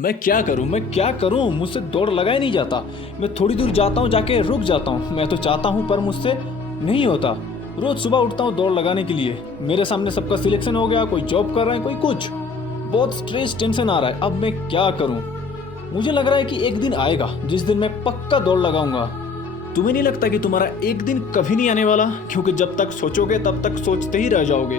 मैं क्या करूं, मुझसे दौड़ लगा ही नहीं जाता। मैं थोड़ी दूर जाता हूं, जाके रुक जाता हूं। मैं तो चाहता हूं पर मुझसे नहीं होता। रोज सुबह उठता हूं दौड़ लगाने के लिए। मेरे सामने सबका सिलेक्शन हो गया, कोई जॉब कर रहा है, कोई कुछ। बहुत स्ट्रेस टेंशन आ रहा है। अब मैं क्या करूं? मुझे लग रहा है कि एक दिन आएगा जिस दिन मैं पक्का दौड़ लगाऊंगा। तुम्हें नहीं लगता कि तुम्हारा एक दिन कभी नहीं आने वाला? क्योंकि जब तक सोचोगे तब तक सोचते ही रह जाओगे।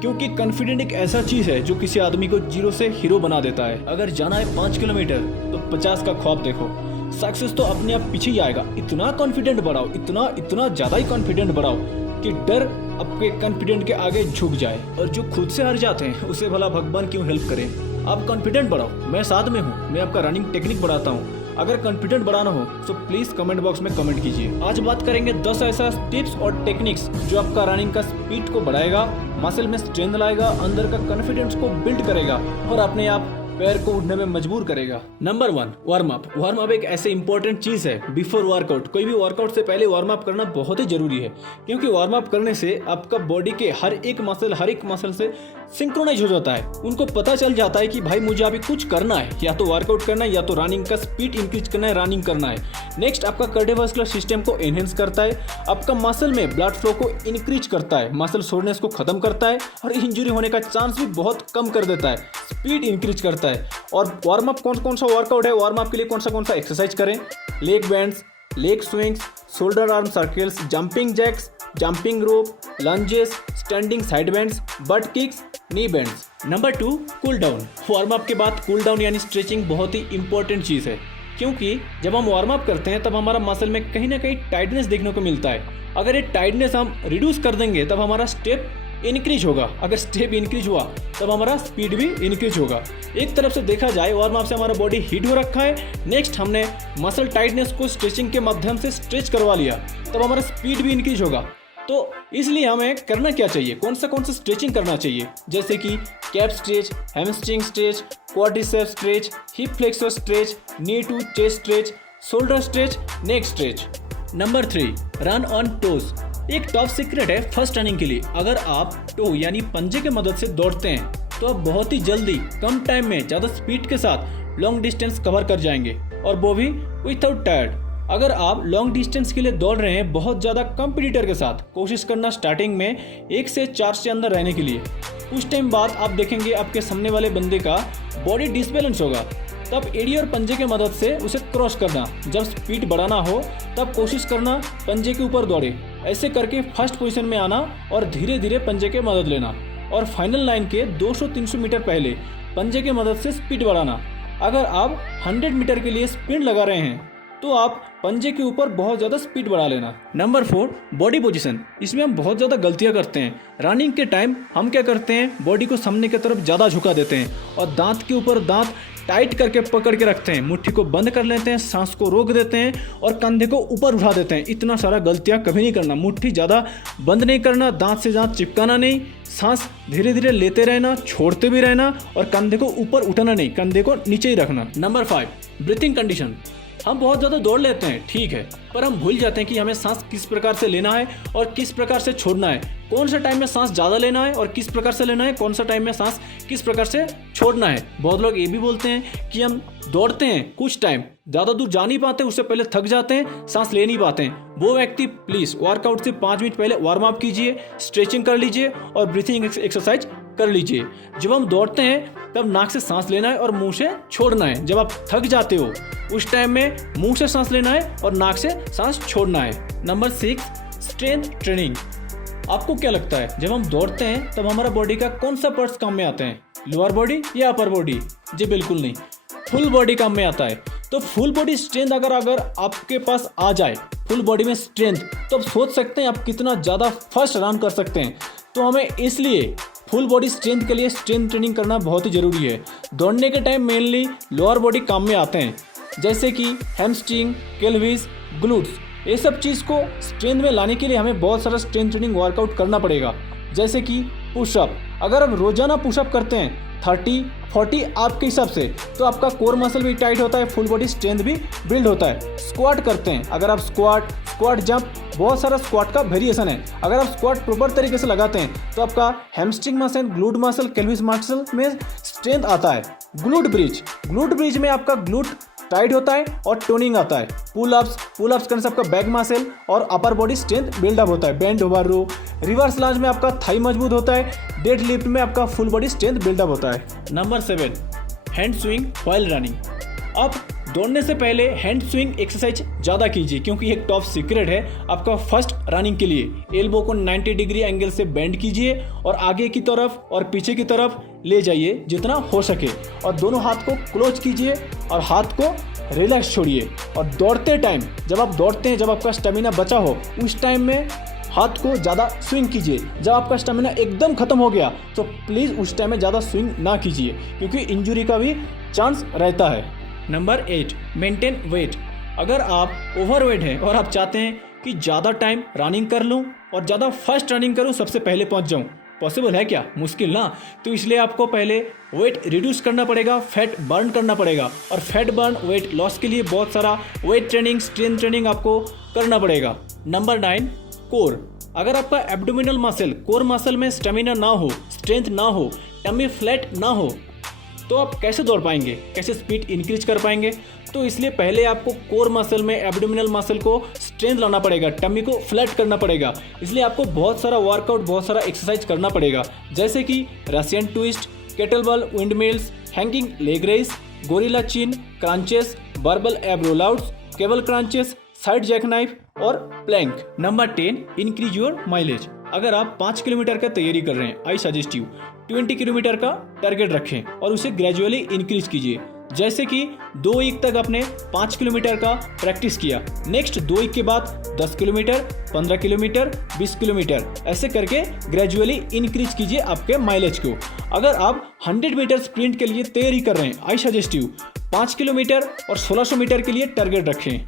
क्योंकि कॉन्फिडेंट एक ऐसा चीज है जो किसी आदमी को जीरो से हीरो बना देता है। अगर जाना है 5 किलोमीटर तो 50 का ख्वाब देखो। सक्सेस तो अपने आप पीछे ही आएगा। इतना कॉन्फिडेंट बढ़ाओ, इतना ज्यादा ही कॉन्फिडेंट बढ़ाओ कि डर आपके कॉन्फिडेंट के आगे झुक जाए। और जो खुद से हार जाते हैं उसे भला भगवान क्यों हेल्प करे। आप कॉन्फिडेंट बढ़ाओ, मैं साथ में हूँ। मैं आपका रनिंग टेक्निक बढ़ाता हूँ। अगर कॉन्फिडेंट बढ़ाना हो तो प्लीज कमेंट बॉक्स में कमेंट कीजिए। आज बात करेंगे 10 ऐसा टिप्स और टेक्निक्स जो आपका रनिंग का स्पीड को बढ़ाएगा, मसल में स्ट्रेंथ लाएगा, अंदर का कॉन्फिडेंस को बिल्ड करेगा और अपने आप पैर को उठने में मजबूर करेगा। Number 1, warm up. Warm up एक ऐसे इंपॉर्टेंट चीज है बिफोर वर्कआउट। कोई भी वर्कआउट से पहले वार्म अप करना बहुत ही जरूरी है, क्योंकि वार्म अप करने से आपका बॉडी के हर एक मसल से सिंक्रोनाइज हो जाता है। उनको पता चल जाता है कि भाई मुझे अभी कुछ करना है, या तो वर्कआउट करना है या तो रनिंग का स्पीड इंक्रीज करना है, रनिंग करना है। नेक्स्ट आपका कार्डियोवास्कुलर सिस्टम को एनहेंस करता है, आपका मसल में ब्लड फ्लो को इंक्रीज करता है, मसल सोरनेस को खत्म करता है और इंजरी होने का चांस भी बहुत कम कर देता है, स्पीड इंक्रीज करता है। और वार्म अप कौन सा वर्कआउट है, वार्म अप के लिए कौन सा एक्सरसाइज करें? Leg bends, leg swings, shoulder arm circles, jumping jacks, jumping rope, lunges, standing side bends, butt kicks, knee bends. Number 2, cool down. Warm up के बाद कूल डाउन यानी स्ट्रेचिंग बहुत ही इंपॉर्टेंट चीज़ है, क्योंकि जब हम वार्म अप करते हैं तब हमारा मसल में कहीं ना कहीं टाइटनेस देखने को मिलता है। अगर ये टाइटनेस हम रिड्यूस कर देंगे तब हमारा स्टेप इंक्रीज होगा। अगर स्टेप इंक्रीज हुआ तब हमारा स्पीड भी इंक्रीज होगा। एक तरफ से देखा जाए वार्म अप से हमारा बॉडी हीट हो रखा है, नेक्स्ट हमने मसल टाइटनेस को स्ट्रेचिंग के माध्यम से स्ट्रेच करवा लिया, तब हमारा स्पीड भी इंक्रीज होगा। तो इसलिए हमें करना क्या चाहिए, कौन सा स्ट्रेचिंग करना चाहिए? जैसे कि calf stretch, hamstring stretch, quadriceps stretch, hip flexor stretch, knee to chest stretch, shoulder stretch, neck stretch. Number 3, run on toes. एक टॉप सीक्रेट है फर्स्ट रनिंग के लिए। अगर आप टो यानी पंजे के मदद से दौड़ते हैं तो आप बहुत ही जल्दी कम टाइम में ज़्यादा स्पीड के साथ लॉन्ग डिस्टेंस कवर कर जाएंगे, और वो भी विदाउट टायर्ड। अगर आप लॉन्ग डिस्टेंस के लिए दौड़ रहे हैं बहुत ज़्यादा कंपटीटर के साथ, कोशिश करना स्टार्टिंग में 1 से 4 से अंदर रहने के लिए। कुछ टाइम बाद आप देखेंगे आपके सामने वाले बंदे का बॉडी डिसबैलेंस होगा, तब एड़ी और पंजे के मदद से उसे क्रॉस करना। जब स्पीड बढ़ाना हो तब कोशिश करना पंजे के ऊपर दौड़े, ऐसे करके फर्स्ट पोजीशन में आना और धीरे धीरे पंजे के मदद लेना, और फाइनल लाइन के 200-300 मीटर पहले पंजे के मदद से स्पीड बढ़ाना। अगर आप 100 मीटर के लिए स्पीड लगा रहे हैं तो आप पंजे के ऊपर बहुत ज़्यादा स्पीड बढ़ा लेना। Number 4, body position. इसमें हम बहुत ज़्यादा गलतियां करते हैं। रनिंग के टाइम हम क्या करते हैं, बॉडी को सामने की तरफ ज़्यादा झुका देते हैं और दांत के ऊपर दांत टाइट करके पकड़ के रखते हैं, मुट्ठी को बंद कर लेते हैं, सांस को रोक देते हैं और कंधे को ऊपर उठा देते हैं। इतना सारा गलतियां कभी नहीं करना। मुट्ठी ज़्यादा बंद नहीं करना, दांत से दांत चिपकाना नहीं, सांस धीरे धीरे लेते रहना, छोड़ते भी रहना, और कंधे को ऊपर उठाना नहीं, कंधे को नीचे ही रखना। Number 5, breathing condition. हम बहुत ज़्यादा दौड़ लेते हैं, ठीक है, पर हम भूल जाते हैं कि हमें सांस किस प्रकार से लेना है और किस प्रकार से छोड़ना है। कौन सा टाइम में सांस ज़्यादा लेना है और किस प्रकार से लेना है, कौन सा टाइम में सांस किस प्रकार से छोड़ना है। बहुत लोग ये भी बोलते हैं कि हम दौड़ते हैं कुछ टाइम, ज़्यादा दूर जा नहीं पाते, उससे पहले थक जाते हैं, सांस ले नहीं पाते हैं। वो व्यक्ति प्लीज़ वर्कआउट से 5 मिनट पहले वार्म अप कीजिए, स्ट्रेचिंग कर लीजिए और ब्रीथिंग एक्सरसाइज कर लीजिए। जब हम दौड़ते हैं तब नाक से सांस लेना है और मुंह से छोड़ना है। जब आप थक जाते हो उस टाइम में मुंह से सांस लेना है और नाक से सांस छोड़ना है। Number 6, strength training. आपको क्या लगता है जब हम दौड़ते हैं तब हमारा बॉडी का कौन सा पार्ट्स काम में आते हैं, लोअर बॉडी या अपर बॉडी? जी बिल्कुल नहीं, फुल बॉडी काम में आता है। तो फुल बॉडी स्ट्रेंथ अगर आपके पास आ जाए, फुल बॉडी में स्ट्रेंथ, तो आप सोच सकते हैं आप कितना ज़्यादा फास्ट रन कर सकते हैं। तो हमें इसलिए फुल बॉडी स्ट्रेंथ के लिए स्ट्रेंथ ट्रेनिंग करना बहुत ही ज़रूरी है। दौड़ने के टाइम मेनली लोअर बॉडी काम में आते हैं, जैसे कि हैमस्ट्रिंग, केल्विस, ग्लूट्स। ये सब चीज़ को स्ट्रेंथ में लाने के लिए हमें बहुत सारा स्ट्रेंथ ट्रेनिंग वर्कआउट करना पड़ेगा, जैसे कि पुशअप। अगर आप रोजाना पुशअप करते हैं 30-40 आपके हिसाब से, तो आपका कोर मसल भी टाइट होता है, फुल बॉडी स्ट्रेंथ भी बिल्ड होता है। स्क्वाट करते हैं, अगर आप स्क्वाट जंप, बहुत सारा स्क्वाट का वेरिएशन है। अगर आप स्क्वाट प्रॉपर तरीके से लगाते हैं तो आपका hamstring muscle, glute muscle, pelvis muscle में स्ट्रेंथ आता है। ग्लूट ब्रिज में आपका ग्लूट टाइट होता है और टोनिंग आता है। पुल अप्स करने से आपका बैक मसल और अपर बॉडी स्ट्रेंथ बिल्डअप होता है। बेंड ओवर रो, रिवर्स लंज में आपका थाई मजबूत होता है। डेड लिफ्ट में आपका फुल बॉडी स्ट्रेंथ बिल्डअप होता है। Number 7, hand swing while running. अब दौड़ने से पहले हैंड स्विंग एक्सरसाइज ज़्यादा कीजिए, क्योंकि एक टॉप सीक्रेट है आपका फर्स्ट रनिंग के लिए। एल्बो को 90 डिग्री एंगल से बेंड कीजिए और आगे की तरफ और पीछे की तरफ ले जाइए जितना हो सके, और दोनों हाथ को क्लोज कीजिए और हाथ को रिलैक्स छोड़िए। और दौड़ते टाइम जब आप दौड़ते हैं, जब आपका स्टेमिना बचा हो, उस टाइम में हाथ को ज़्यादा स्विंग कीजिए। जब आपका स्टेमिना एकदम खत्म हो गया तो प्लीज़ उस टाइम में ज़्यादा स्विंग ना कीजिए, क्योंकि इंजरी का भी चांस रहता है। Number 8, maintain weight. अगर आप ओवरवेट हैं और आप चाहते हैं कि ज़्यादा टाइम रनिंग कर लूँ और ज़्यादा फास्ट रनिंग करूँ, सबसे पहले पहुँच जाऊँ, पॉसिबल है क्या? मुश्किल ना। तो इसलिए आपको पहले वेट रिड्यूस करना पड़ेगा, फैट बर्न करना पड़ेगा। और फैट बर्न वेट लॉस के लिए बहुत सारा वेट ट्रेनिंग, स्ट्रेंथ ट्रेनिंग आपको करना पड़ेगा। Number 9, core. अगर आपका एब्डोमिनल मसल, कोर मसल में स्टेमिना ना हो, स्ट्रेंथ ना हो, टमी फ्लैट ना हो, तो आप कैसे दौड़ पाएंगे, कैसे स्पीड इंक्रीज कर पाएंगे? तो इसलिए पहले आपको कोर मसल में एब्डोमिनल मसल को स्ट्रेंथ लाना पड़ेगा, टमी को फ्लैट करना पड़ेगा। इसलिए आपको बहुत सारा वर्कआउट, बहुत सारा एक्सरसाइज करना पड़ेगा, जैसे कि Russian twist, kettlebell windmills, hanging leg raise, gorilla chin crunches, barbell ab rollouts, cable crunches, side jackknife और plank. Number 10, increase your mileage. अगर आप 5 किलोमीटर का तैयारी कर रहे हैं, आई सजेस्ट यू 20 किलोमीटर का टारगेट रखें और उसे ग्रेजुअली इंक्रीज कीजिए। जैसे कि 2 वीक तक आपने 5 किलोमीटर का प्रैक्टिस किया, नेक्स्ट 2 वीक के बाद 10 किलोमीटर, 15 किलोमीटर, 20 किलोमीटर, ऐसे करके ग्रेजुअली इंक्रीज कीजिए आपके माइलेज को। अगर आप 100 मीटर स्प्रिंट के लिए तैयारी कर रहे हैं, आई सजेस्ट यू 5 किलोमीटर और 1600 मीटर के लिए टारगेट रखें।